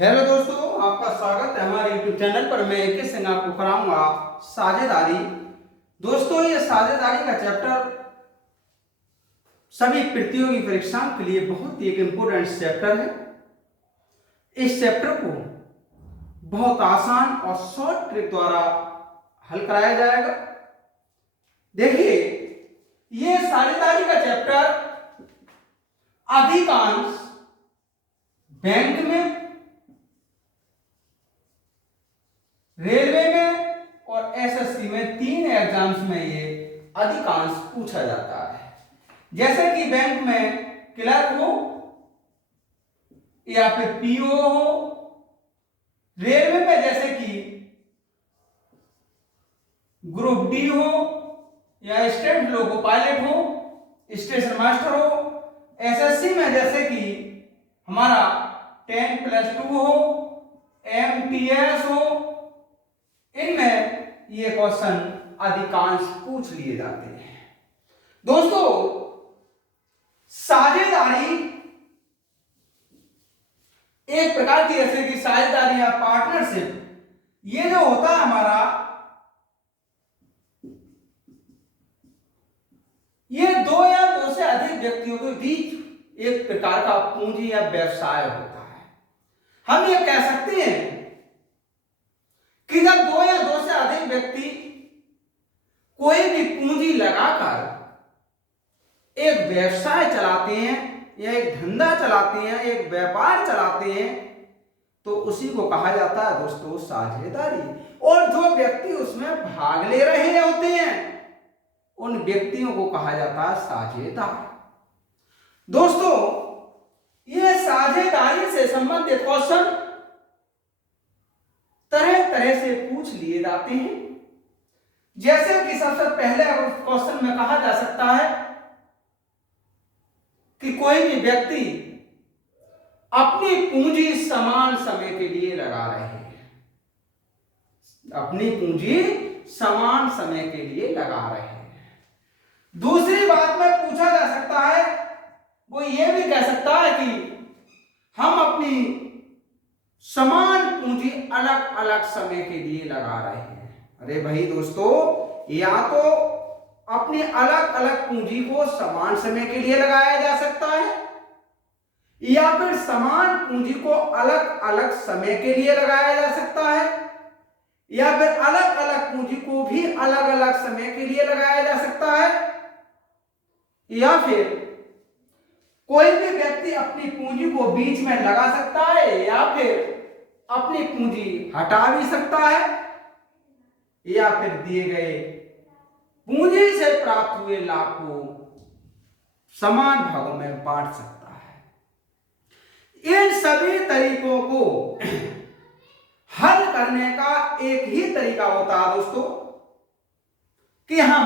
Hello दोस्तों, आपका स्वागत है हमारे YouTube चैनल पर। मैं एक सिंह आपको कराऊंगा साझेदारी। दोस्तों, ये साझेदारी का चैप्टर सभी प्रतियोगी परीक्षाओं के लिए बहुत ही एक इम्पोर्टेंट चैप्टर है। इस चैप्टर को बहुत आसान और शॉर्ट ट्रिक द्वारा हल कराया जाएगा। देखिए, ये साझेदारी का चैप्टर अधिकांश बैंक में, रेलवे में और एसएससी में तीन एग्जाम्स में ये अधिकांश पूछा जाता है। जैसे कि बैंक में क्लर्क हो या फिर पीओ हो, रेलवे में जैसे कि ग्रुप डी हो या स्टेट लोको पायलट हो, स्टेशन मास्टर हो, एसएससी में जैसे कि हमारा 10+2 हो, एमटीएस हो, इनमें ये क्वेश्चन अधिकांश पूछ लिए जाते हैं। दोस्तों, साझेदारी एक प्रकार की, जैसे कि साझेदारी या पार्टनरशिप, ये जो होता है हमारा, ये दो या दो से अधिक व्यक्तियों के बीच एक प्रकार का पूंजी या व्यवसाय होता है। हम ये कह सकते हैं कि जब दो या दो से अधिक व्यक्ति कोई भी पूंजी लगाकर एक व्यवसाय चलाते हैं या एक धंधा चलाते हैं, एक व्यापार चलाते हैं, तो उसी को कहा जाता है दोस्तों साझेदारी। और जो व्यक्ति उसमें भाग ले रहे होते हैं, उन व्यक्तियों को कहा जाता है साझेदार। दोस्तों, ये साझेदारी से संबंधित क्वेश्चन तरह तरह से पूछ लिए जाते हैं। जैसे कि सबसे पहले क्वेश्चन में कहा जा सकता है कि कोई भी व्यक्ति अपनी पूंजी समान समय के लिए लगा रहे हैं, अपनी पूंजी समान समय के लिए लगा रहे हैं। दूसरी बात में पूछा जा सकता है, वो ये भी कह सकता है कि हम अपनी समान पूंजी अलग अलग समय के लिए लगा रहे हैं। अरे भाई दोस्तों, या तो अपनी अलग अलग पूंजी को समान समय के लिए लगाया जा सकता है, या फिर समान पूंजी को अलग अलग समय के लिए लगाया जा सकता है, या फिर अलग अलग पूंजी को भी अलग अलग समय के लिए लगाया जा सकता है, या फिर कोई भी व्यक्ति अपनी पूंजी को बीच में लगा सकता है, या फिर अपनी पूंजी हटा भी सकता है, या फिर दिए गए पूंजी से प्राप्त हुए लाभ को समान भागों में बांट सकता है। इन सभी तरीकों को हल करने का एक ही तरीका होता है दोस्तों, कि हम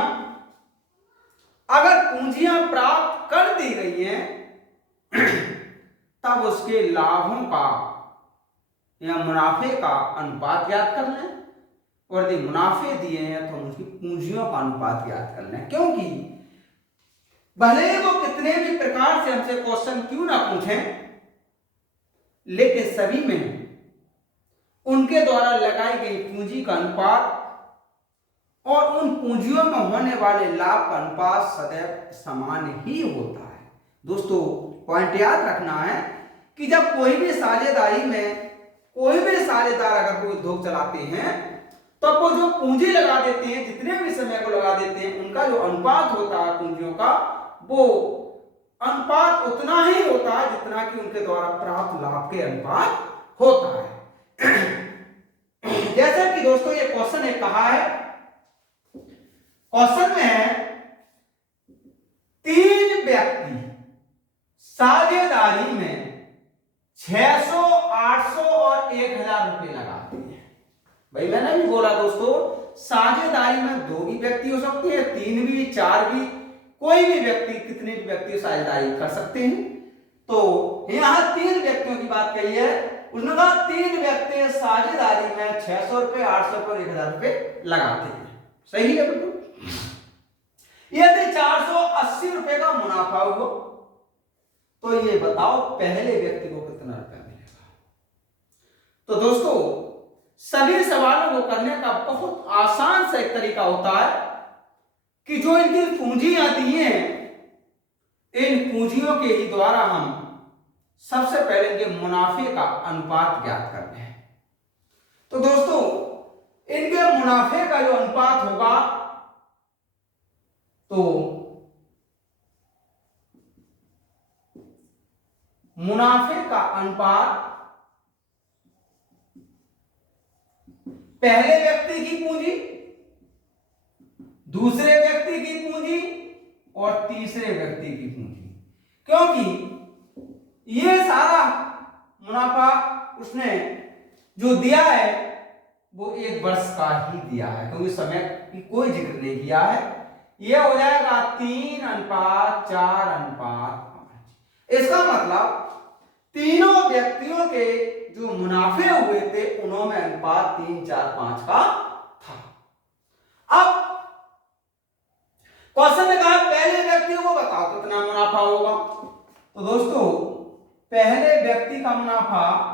अगर पूंजियां प्राप्त कर दी गई हैं तब उसके लाभों का या मुनाफे का अनुपात ज्ञात कर लें, और यदि मुनाफे दिए हैं तो हम उसकी पूंजियों का अनुपात ज्ञात कर लें। क्योंकि भले वो कितने भी प्रकार से हमसे क्वेश्चन क्यों ना पूछें, लेकिन सभी में उनके द्वारा लगाई गई पूंजी का अनुपात और उन पूंजियों में होने वाले लाभ का अनुपात सदैव समान ही होता है। दोस्तों, पॉइंट याद रखना है कि जब कोई भी साझेदारी में कोई भी साझेदार अगर कोई उद्योग चलाते हैं, तो वो जो पूंजी लगा देते हैं, जितने भी समय को लगा देते हैं, उनका जो अनुपात होता है पूंजियों का, वो अनुपात उतना ही होता है जितना कि उनके द्वारा प्राप्त लाभ के अनुपात होता है। जैसे कि दोस्तों ये क्वेश्चन एक कहा है, क्वेश्चन में है 3 व्यक्ति साझेदारी में 600, 800 और 1000 रुपए लगाते हैं। भाई मैंने भी बोला दोस्तों, साझेदारी में 2 भी व्यक्ति हो सकते हैं, 3 भी, 4 भी, कोई भी व्यक्ति, कितने भी व्यक्ति साझेदारी कर सकते हैं। तो यहां 3 व्यक्तियों की बात कही है। उसने कहा 3 व्यक्ति साझेदारी में 600 रुपए, 800 रुपए और 1000 रुपए लगाते हैं। सही है बिल्कुल। यदि 480 रुपए का मुनाफा हो, तो ये बताओ पहले व्यक्ति को कितना रुपया मिलेगा। तो दोस्तों सभी सवालों को करने का बहुत आसान सा एक तरीका होता है कि जो इनकी पूंजियां दी हैं, इन पूंजियों के ही द्वारा हम सबसे पहले इनके मुनाफे का अनुपात ज्ञात करते हैं। तो दोस्तों इनके मुनाफे का जो अनुपात होगा, तो मुनाफे का अनुपात पहले व्यक्ति की पूंजी, दूसरे व्यक्ति की पूंजी और तीसरे व्यक्ति की पूंजी, क्योंकि ये सारा मुनाफा उसने जो दिया है वो 1 वर्ष का ही दिया है, क्योंकि समय की कोई जिक्र नहीं किया है। ये हो जाएगा 3:4:5। इसका मतलब तीनों व्यक्तियों के जो मुनाफे हुए थे उनमें अनुपात 3:4:5 का था। अब क्वेश्चन ने कहा पहले व्यक्ति को बताओ कितना मुनाफा होगा। तो दोस्तों पहले व्यक्ति का मुनाफा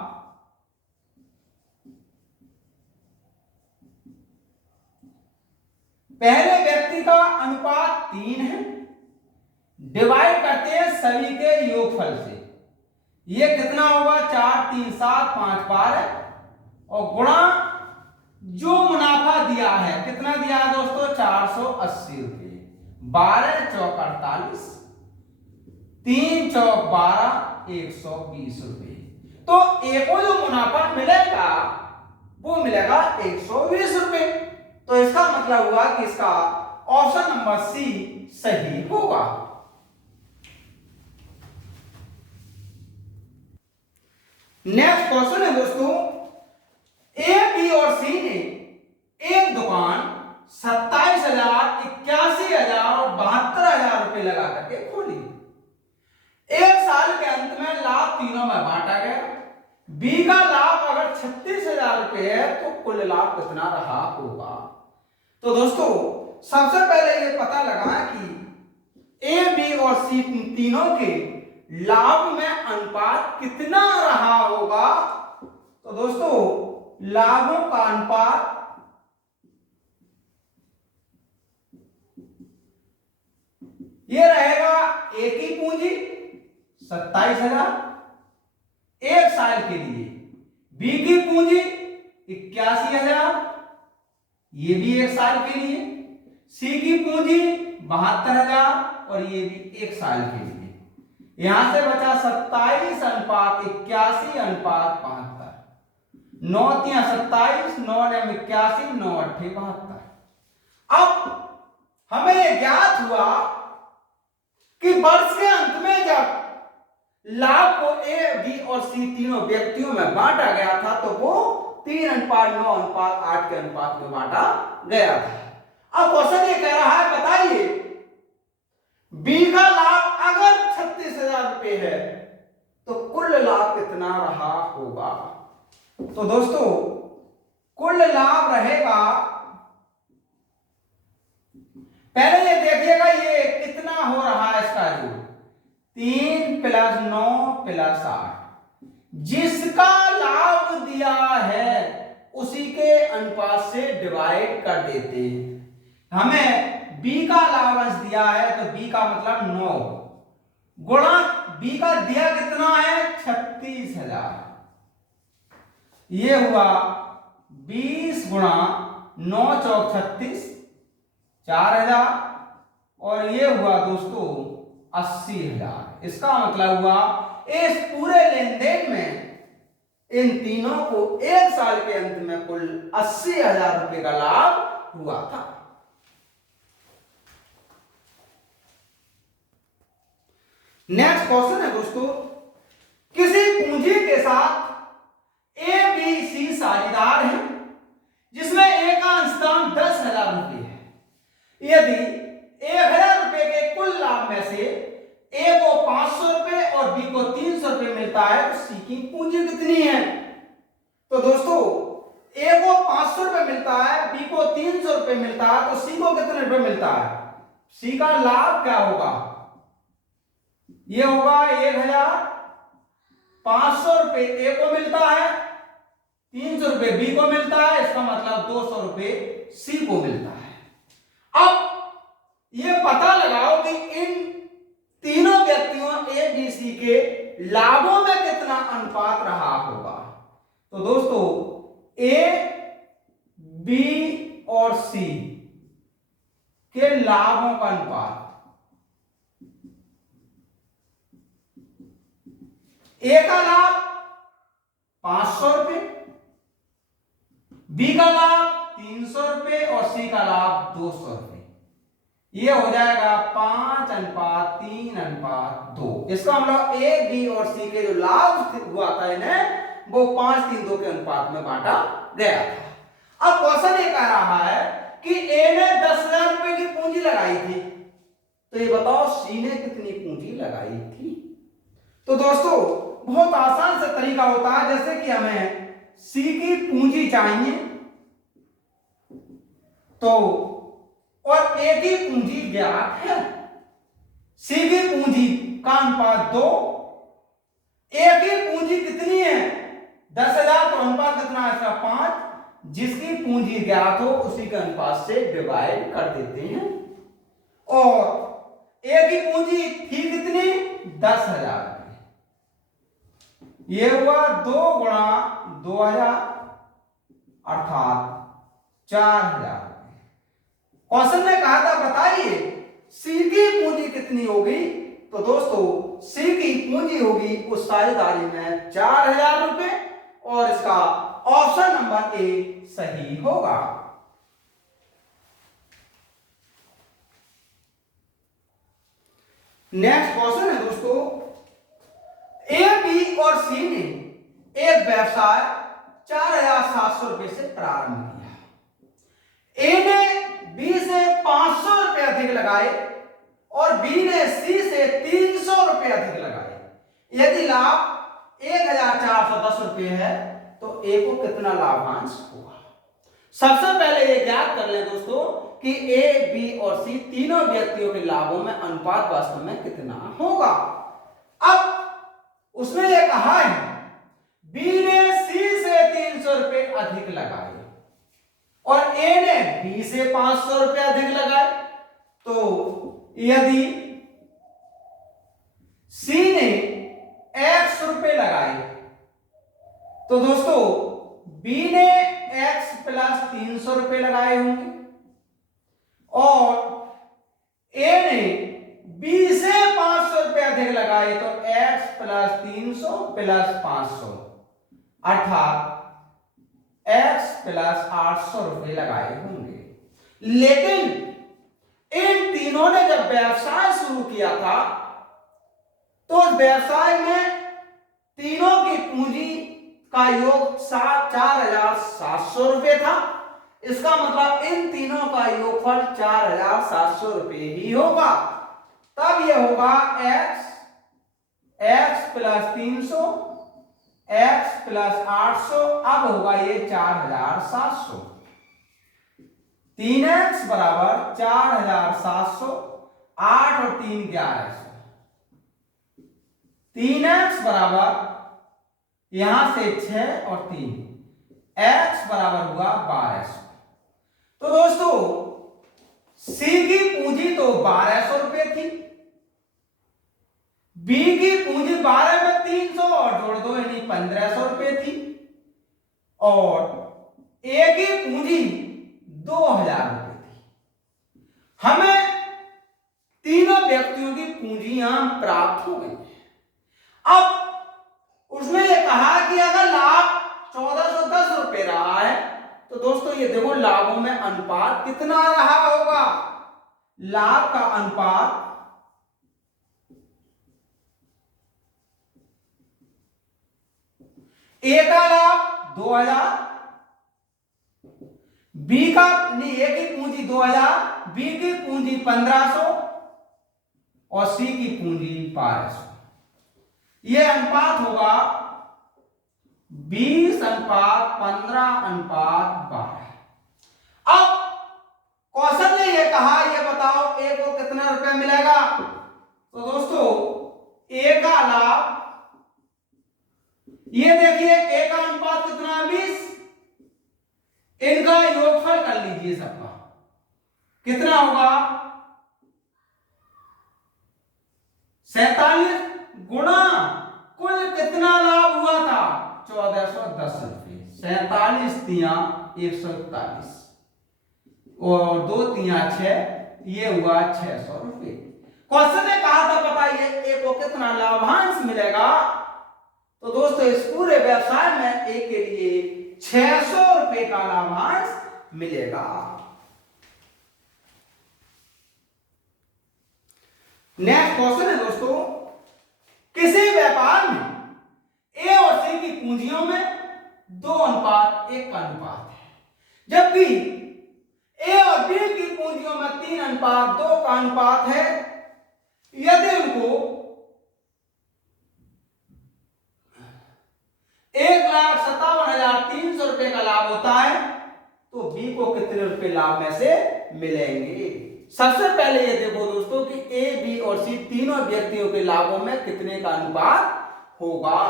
पहले व्यक्ति का अनुपात 3 है, डिवाइड करते हैं सभी के योगफल से। ये कितना होगा 4 3 7 5 12 और गुणा जो मुनाफा दिया है, कितना दिया है दोस्तों 480 रुपए। 12 चौक 48, 3 चौक 12, 120 रुपए। तो एक को जो मुनाफा मिलेगा वो मिलेगा 120 रुपए। तो इसका मतलब हुआ कि इसका ऑप्शन नंबर सी सही होगा। नेक्स्ट क्वेश्चन है दोस्तों, ए बी और सी ने एक दुकान 27,000, 81,000 और 72,000 रुपए लगा करके खोली। एक साल के अंत में लाभ तीनों में बांटा गया। बी का लाभ अगर 36,000 रुपए है तो कुल लाभ कितना रहा होगा। तो दोस्तों सबसे पहले ये पता लगाएं कि ए बी और सी तीनों के लाभ में अनुपात कितना रहा होगा। तो दोस्तों लाभों का अनुपात ये रहेगा, ए की पूंजी 27,000 एक साल के लिए, बी की पूंजी 81,000 ये भी एक साल के लिए, सी की पूंजी 72,000 और ये भी एक साल के लिए। यहां से बचा 27:81:72। 9 3 27, 9 9 81, 9 8 72। अब हमें यह ज्ञात हुआ कि वर्ष के अंत में जब लाभ को ए बी और सी तीनों व्यक्तियों में बांटा गया था तो वो 3:9:8 के अनुपात में बांटा गया था। अब क्वेश्चन ये कह रहा है बताइए बी का लाभ अगर 36,000 रुपए है तो कुल लाभ कितना रहा होगा। तो दोस्तों कुल लाभ रहेगा, पहले ये देखिएगा ये कितना हो रहा है इसका जोड़, 3 + 9 + 8। जिसका लाभ दिया है उसी के अनुपात से डिवाइड कर देते हैं। हमें बी का लाभांश दिया है तो बी का मतलब 9 गुणा बी का दिया कितना है 36,000। ये हुआ 20 गुणा 9 चौक 36 4,000 और ये हुआ दोस्तों 80,000। इसका मतलब हुआ इस पूरे लेन देन में इन तीनों को एक साल के अंत में कुल 80,000 रुपए का लाभ हुआ था। नेक्स्ट क्वेश्चन है दोस्तों, किसी पूंजी के साथ ए बी सी साझेदार हैं जिसमें ए का अंशदान 10,000 रुपए है। यदि 1,000 रुपए के कुल लाभ में से ए को 500 रुपए और बी को 300 रुपए मिलता है तो सी की पूंजी कितनी है। तो दोस्तों ए को 500 रुपए मिलता है, बी को 300 रुपए मिलता है तो सी को कितने रुपए मिलता है। सी का लाभ क्या होगा, ये होगा 1,500 रुपए ए को मिलता है 300 रुपये बी को मिलता है, इसका मतलब 200 रुपये सी को मिलता है। अब ये पता लगाओ कि इन तीनों व्यक्तियों ए बी सी के लाभों में कितना अनुपात रहा होगा। तो दोस्तों ए बी और सी के लाभों का अनुपात, ए का लाभ 500 रुपये, बी का लाभ 300 रुपये और सी का लाभ 200 रुपये। ये हो जाएगा 5:3:2। इसका मतलब ए बी और सी के जो लाभ हुआ था इन्हें वो 5:3:2 के अनुपात में बांटा गया था। अब क्वेश्चन ये कह रहा है कि ए ने 10,000 रुपए की पूंजी लगाई थी, तो ये बताओ सी ने कितनी पूंजी लगाई थी। तो दोस्तों बहुत आसान सा तरीका होता है, जैसे कि हमें सी की पूंजी चाहिए तो और ए की पूंजी ज्ञात है, सी की पूंजी का अनुपात 2, ए की पूंजी कितनी है 10,000, तो अनुपात कितना है इसका 5, जिसकी पूंजी ज्ञात हो उसी के अनुपात से डिवाइड कर देते हैं। और ए की पूंजी थी कितनी 10,000 रुपये, ये हुआ 2 गुणा 2000 अर्थात 4,000। क्वेश्चन ने कहा था बताइए सी की पूंजी कितनी होगी, तो दोस्तों सी की पूंजी होगी उस साझेदारी में 4,000 रुपए, और इसका ऑप्शन नंबर ए सही होगा। नेक्स्ट क्वेश्चन है दोस्तों, ए बी और सी ने एक व्यवसाय 4,700 रुपए से प्रारंभ किया। ए ने बी से 500 रुपए अधिक लगाए और बी ने सी से 300 रुपए अधिक लगाए। यदि लाभ 1,410 रुपए है तो ए को कितना लाभांश होगा। सबसे पहले ये ज्ञात कर लें दोस्तों कि ए बी और सी तीनों व्यक्तियों के लाभों में अनुपात वास्तव में कितना होगा। अब उसने ये कहा है बी ने सी से 300 रुपए अधिक लगाए और ए ने बी से 500 रुपए अधिक लगाए, तो यदि सी ने x रुपए लगाए तो दोस्तों बी ने x प्लस 300 रुपए लगाए होंगे और ए ने बी से 500 रुपए अधिक लगाए तो x प्लस 300 प्लस 500 अर्थात x प्लस 800 रुपए लगाए होंगे। लेकिन इन तीनों ने जब व्यवसाय शुरू किया था तो उस व्यवसाय में तीनों की पूंजी का योग 4,700 रुपए था। इसका मतलब इन तीनों का योगफल 4,700 रुपए ही होगा। तब यह होगा x प्लस 300 x प्लस 800, अब होगा ये 4,700। 3x बराबर 4,700, 8 और 3 1100। 3x बराबर यहां से 6 और 3, x बराबर हुआ 1200। तो दोस्तों सी की पूंजी तो 1200 रुपए थी, बी की पूंजी 12 में 300 और जोड़ दो यानी 1500 रुपए थी, और ए की पूंजी 2,000 रुपए थी। हमें तीनों व्यक्तियों की पूंजियां प्राप्त हो गई। अब उसने ये कहा कि अगर लाभ 1,410 रुपए रहा है तो दोस्तों ये देखो लाभों में अनुपात कितना रहा होगा। लाभ का अनुपात ए का लाभ 2,000, बी का ए की पूंजी 2,000, बी की पूंजी 1,500 और सी की पूंजी 1,200। यह अनुपात होगा 20:15:12। अब क्वेश्चन ने यह कहा ये बताओ ए को कितना रुपया मिलेगा। तो दोस्तों ए का लाभ, ये देखिए ए का अनुपात कितना है 20, इनका योगफल कर लीजिए सबका, कितना होगा 47 गुणा कुल कितना लाभ हुआ था 1410 रुपये। 47 तिया 141 और 2 तिया 6, ये हुआ 600 रुपये। क्वेश्चन ने कहा था बताइए ए को कितना लाभांश मिलेगा। तो दोस्तों इस पूरे व्यवसाय में ए के लिए 600 रुपये का लाभांश मिलेगा। नेक्स्ट क्वेश्चन है दोस्तों, किसी व्यापार में ए और सी की पूंजियों में 2:1 का अनुपात है, जबकि ए और बी की पूंजियों में 3:2 का अनुपात है। यदि उनको 1,57,300 रुपए का लाभ होता है तो बी को कितने रुपए लाभ में से मिलेंगे। सबसे पहले ये देखो दोस्तों कि ए बी और सी तीनों व्यक्तियों के लाभों में कितने का अनुपात होगा।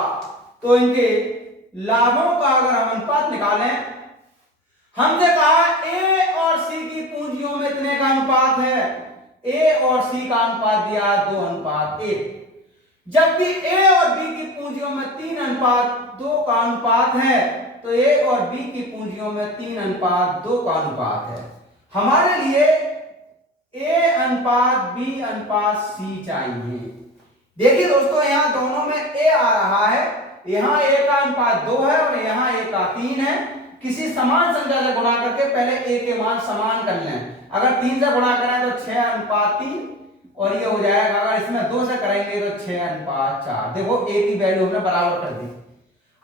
तो इनके लाभों का अगर हम अनुपात निकालें, हमने कहा ए और सी की पूंजियों में इतने का अनुपात है, ए और सी का अनुपात दिया 2:1, जबकि ए और बी की पूंजियों में 3:2 का अनुपात है। तो ए और बी की पूंजियों में 3:2 का अनुपात है। हमारे लिए A/B/C चाहिए। देखिए दोस्तों यहां दोनों में ए आ रहा है, यहां ए का अनुपात 2 है और यहां ए का 3 है। किसी समान संख्या से गुणा करके पहले ए के मान समान कर लें। अगर 3 से गुणा करें तो 6:3 और ये हो जाएगा, अगर इसमें 2 से करेंगे तो 6:4। देखो ए की वैल्यू हमने बराबर कर दी।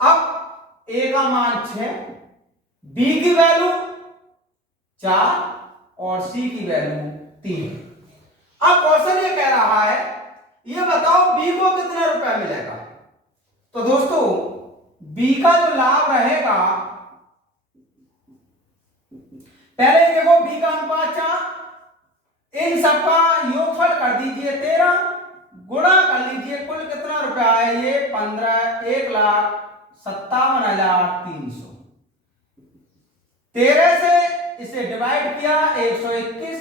अब ए का मान 6, बी की वैल्यू 4 और सी की वैल्यू 3। अब क्वेश्चन ये कह रहा है ये बताओ बी को कितना रुपया मिलेगा। तो दोस्तों बी का जो लाभ रहेगा, पहले देखो बी का अनुपात 4, इन सबका योगफल कर दीजिए 13, गुणा कर लीजिए कुल कितना रुपया है ये 1,57,300। 13 से इसे डिवाइड किया 121,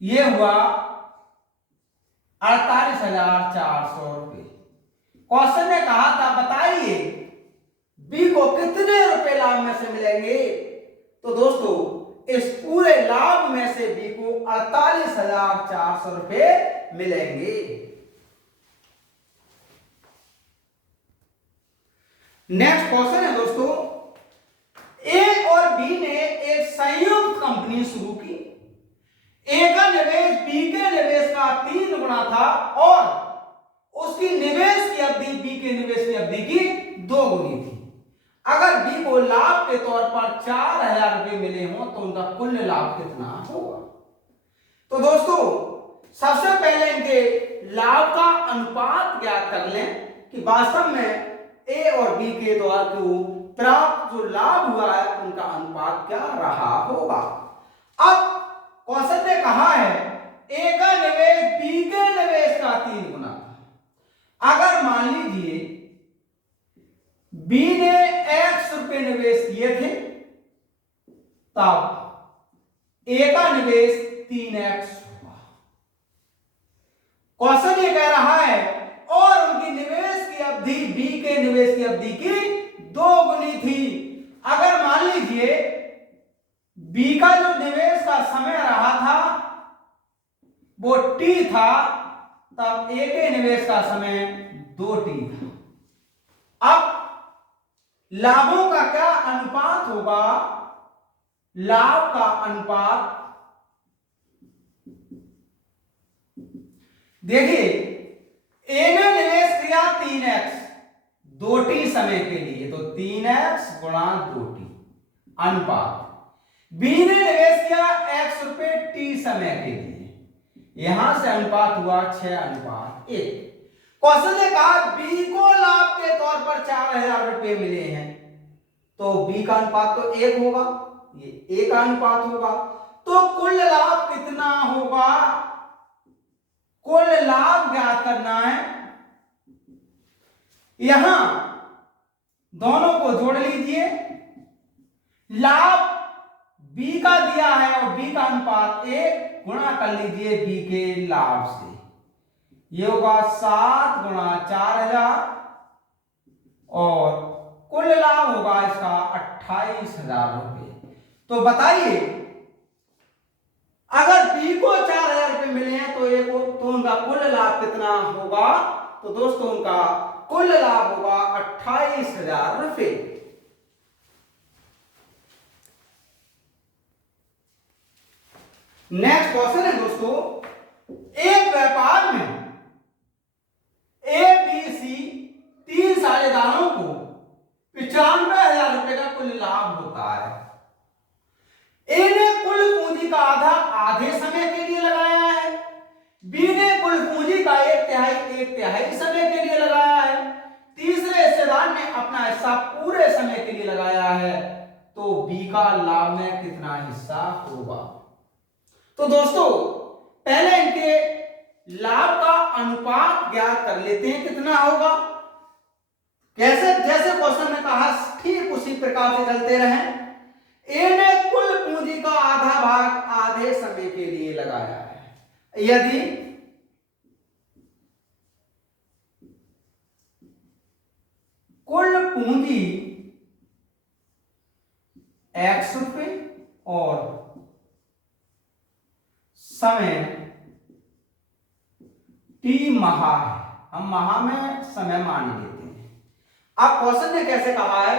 ये हुआ 48,400 रुपए। क्वेश्चन ने कहा था बताइए बी को कितने रुपए लाभ में से मिलेंगे। तो दोस्तों इस पूरे लाभ में से बी को 48,400 रुपए मिलेंगे। नेक्स्ट क्वेश्चन है दोस्तों, ए और बी ने एक संयुक्त कंपनी शुरू की। ए का निवेश बी के निवेश का 3 गुना था और उसकी निवेश की अवधि बी के निवेश की अवधि की 2 गुनी थी। अगर बी को लाभ के तौर पर 4,000 रुपए मिले हों तो उनका कुल लाभ कितना होगा। तो दोस्तों सबसे पहले इनके लाभ का अनुपात ज्ञात कर लें कि वास्तव में ए और बी के द्वारा जो प्राप्त जो लाभ हुआ है उनका अनुपात क्या रहा होगा। अब क्वेश्चन ने कहा है ए का निवेश बी के निवेश का 3 गुना था। अगर मान लीजिए बी ने x रुपए निवेश किए थे तब ए का निवेश 3x हुआ। क्वेश्चन ये कह रहा है और उनकी निवेश की अवधि बी के निवेश की अवधि की 2 गुनी थी। अगर मान लीजिए बी का जो निवेश का समय रहा था वो t था, तब ए के निवेश का समय 2t था। अब लाभों का क्या अनुपात होगा। लाभ का अनुपात देखिए ए ने निवेश किया 3x 2t समय के लिए, तो 3x गुणा 2t अनुपात। बी ने निवेश किया x रुपए t समय के लिए, यहां से अनुपात हुआ 6:1। क्वेश्चन ने कहा बी को लाभ के तौर पर 4,000 रुपए मिले हैं तो बी का अनुपात तो 1 होगा, ये ए का अनुपात होगा। तो कुल लाभ कितना होगा, कुल लाभ ज्ञात करना है। यहां दोनों को जोड़ लीजिए, लाभ बी का दिया है और बी का अनुपात ए गुणा कर लीजिए बी के लाभ से, ये होगा 7 गुणा 4000 और कुल लाभ होगा इसका 28,000 रुपये। तो बताइए अगर बी को 4,000 रुपये मिले हैं तो ए को, तो उनका कुल लाभ कितना होगा? तो दोस्तों उनका कुल लाभ होगा 28,000 रुपये। नेक्स्ट क्वेश्चन है दोस्तों, एक व्यापार में ए बी सी 3 साझेदारों को 95,000 रुपए का कुल लाभ होता है। ए ने कुल पूंजी का आधा आधे समय के लिए लगाया है, बी ने कुल पूंजी का 1/3 समय के लिए लगाया है, तीसरे हिस्सेदार ने अपना हिस्सा पूरे समय के लिए लगाया है, तो बी का लाभ में कितना हिस्सा होगा? तो दोस्तों पहले इनके लाभ का अनुपात ज्ञात कर लेते हैं कितना होगा। कैसे? जैसे क्वेश्चन ने कहा ठीक उसी प्रकार से चलते रहें। ए ने कुल पूंजी का आधा भाग आधे समय के लिए लगाया है। यदि कुल पूंजी x रुपए और समय t माह है, हम माह में समय मान लेते हैं। अब क्वेश्चन ने कैसे कहा है,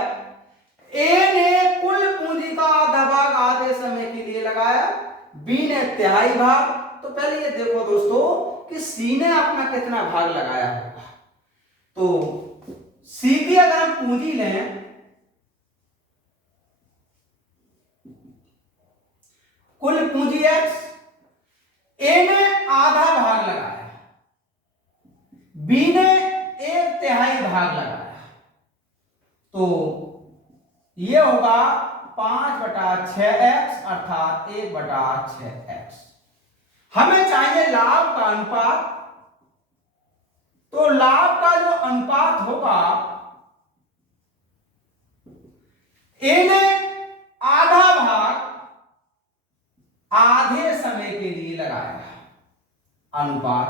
ए ने कुल पूंजी का आधा भाग आधे समय के लिए लगाया, बी ने 1/3 भाग। तो पहले ये देखो दोस्तों कि सी ने अपना कितना भाग लगाया होगा। तो सी की अगर हम पूंजी लें, कुल पूंजी x, ए ने आधा भाग लगाया, बी ने 1/3 भाग लगाया, तो ये होगा 5/6x अर्थात 1/6x। हमें चाहिए लाभ का अनुपात, तो लाभ का जो अनुपात होगा, ए ने आधा भाग आधे समय के लिए लगाया अनुपात,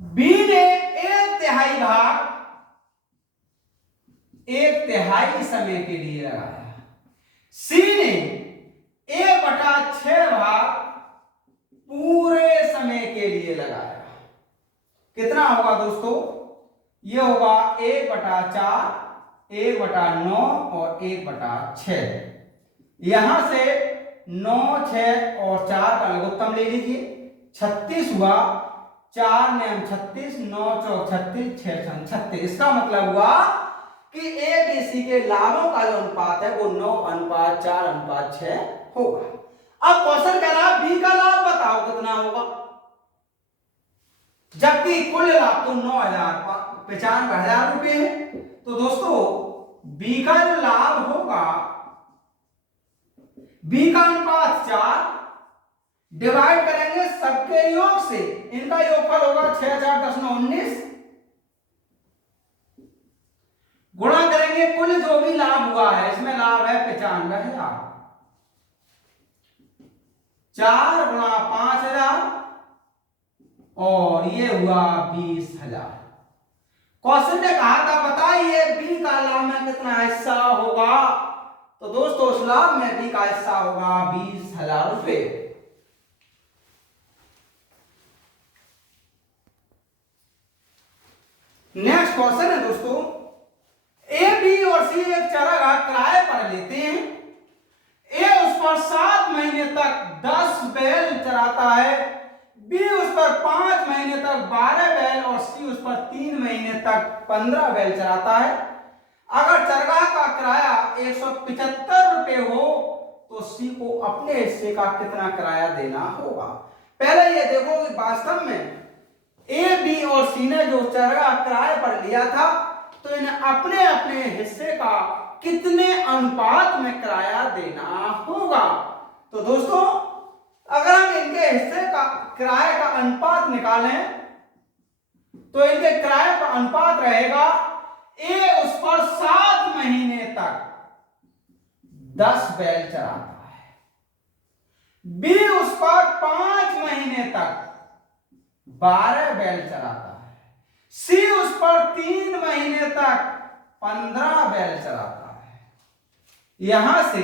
बी ने 1/3 भाग 1/3 समय के लिए लगाया, सी ने 1/6 भाग पूरे समय के लिए लगाया। कितना होगा दोस्तों? ये होगा 1/4, 1/9 और 1/6। यहां से 9, 6 और 4 का लघुत्तम ले लीजिए, 36 हुआ, 4 ने हम 36, 9 चौक 36, 6 छम 36। इसका मतलब हुआ कि ए बी सी के लाभों का जो अनुपात है वो 9:4:6 होगा। अब क्वेश्चन कह रहा है बी का लाभ बताओ कितना होगा, जबकि कुल लाभ तो 95,000 रुपए है। तो दोस्तों बी का जो लाभ होगा, बी का अनुपात 4 डिवाइड करेंगे सबके योग से, इनका योगफल होगा 6 4 10 9 19, गुणा करेंगे कुल जो भी लाभ हुआ है, इसमें लाभ है 95,000, 4 गुणा 5,000 और ये हुआ 20,000। क्वेश्चन ने कहा था बताइए बी का लाभ में कितना हिस्सा होगा। तो दोस्तों उस लाभ में बी का हिस्सा होगा 20,000 रुपए। नेक्स्ट क्वेश्चन है दोस्तों, ए बी और सी एक चरागाह किराए पर लेते हैं। ए उस पर 7 महीने तक 10 बैल चराता है, बी उस पर 5 महीने तक 12 बैल और सी उस पर 3 महीने तक 15 बैल चराता है। अगर चरगाह का किराया 175 रुपए हो तो सी को अपने हिस्से का कितना किराया देना होगा। पहले ये देखो कि वास्तव में ए बी और सी ने जो चरगाह किराए पर लिया था तो इन्हें अपने अपने हिस्से का कितने अनुपात में किराया देना होगा। तो दोस्तों अगर हम इनके हिस्से का किराए का अनुपात निकालें तो इनके किराए का अनुपात रहेगा, ए उस पर 7 महीने तक 10 बैल चराता है। बी उस पर 5 महीने तक 12 बैल चराता है। सी उस पर 3 महीने तक 15 बैल चराता है। यहां से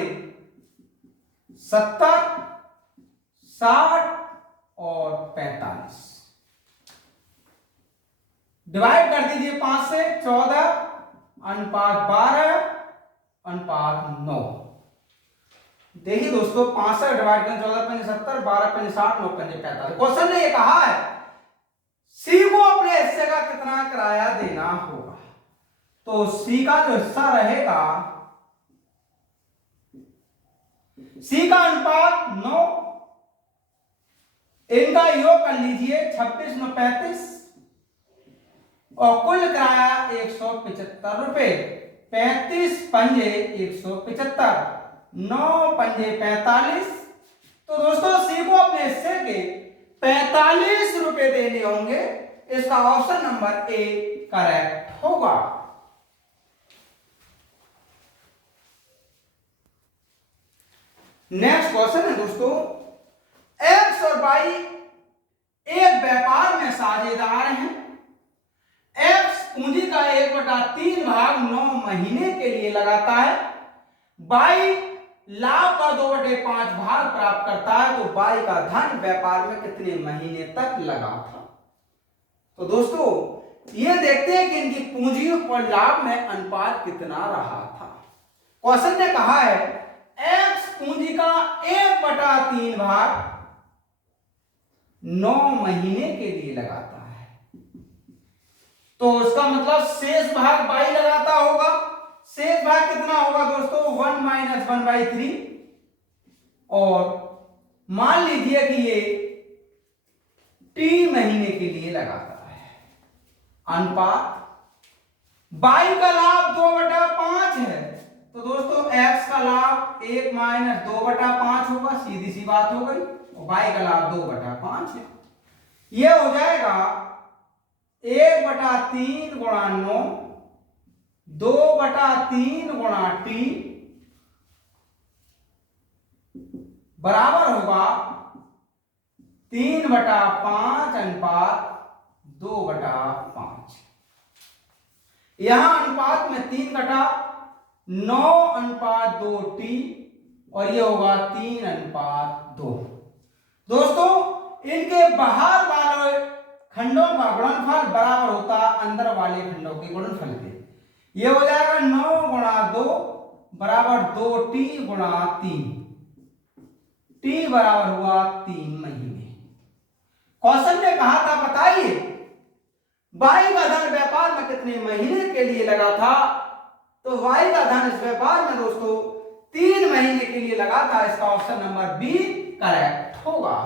70, 60 और 45 डिवाइड कर दीजिए 5 से। 14 अनुपात 12 अनुपात 9। देखिए दोस्तों 65 डिवाइड कर 14 पंजे 70, 12 पंजे 60, 9 पंजे 45। क्वेश्चन ने ये कहा है सी को अपने हिस्से का कितना किराया देना होगा। तो सी का जो हिस्सा रहेगा, सी का अनुपात 9, इनका योग कर लीजिए 26 9 35 और कुल किराया 175 रुपए। 35 पंजे 175, 9 पंजे 45। तो दोस्तों सी को अपने हिस्से के 45 रुपए देने होंगे। इसका ऑप्शन नंबर ए करेक्ट होगा। नेक्स्ट क्वेश्चन है दोस्तों, एक्स और वाई एक व्यापार में साझेदार हैं। एक्स पूंजी का 1/3 भाग 9 महीने के लिए लगाता है। वाई लाभ का 2/5 भाग प्राप्त करता है। तो वाई का धन व्यापार में कितने महीने तक लगा था। तो दोस्तों ये देखते हैं कि इनकी पूंजी और लाभ में अनुपात कितना रहा था। क्वेश्चन ने कहा है एक्स पूंजी का 1/3 भाग 9 महीने के लिए लगाता है। तो उसका मतलब शेष भाग बाई लगाता होगा। शेष भाग कितना होगा दोस्तों 1 - 1/3। और मान लीजिए कि ये टी महीने के लिए लगाता है। अनुपात बाई का लाभ 2/5 है। तो दोस्तों x का लाभ 1 - 2/5 होगा, सीधी सी बात हो गई। और y का लाभ 2/5 है। ये हो जाएगा 1/3 गुणा 9, 2/3 गुणा t बराबर होगा 3/5 अनुपात 2/5। यहां अनुपात में 3 घटा 9 अनुपात 2t और ये होगा 3 अनुपात 2। दोस्तों इनके बाहर वाले खंडों का गुणनफल बराबर होता अंदर वाले खंडों के गुणनफल के। ये हो जाएगा 9 गुणा 2 बराबर 2t गुणा 3। t बराबर हुआ 3 महीने। क्वेश्चन ने कहा था बताइए वाई का धन व्यापार में कितने महीने के लिए लगा था। तो वाई का धन इस व्यापार में दोस्तों 3 महीने के लिए लगा था। इसका ऑप्शन नंबर बी करेक्ट होगा।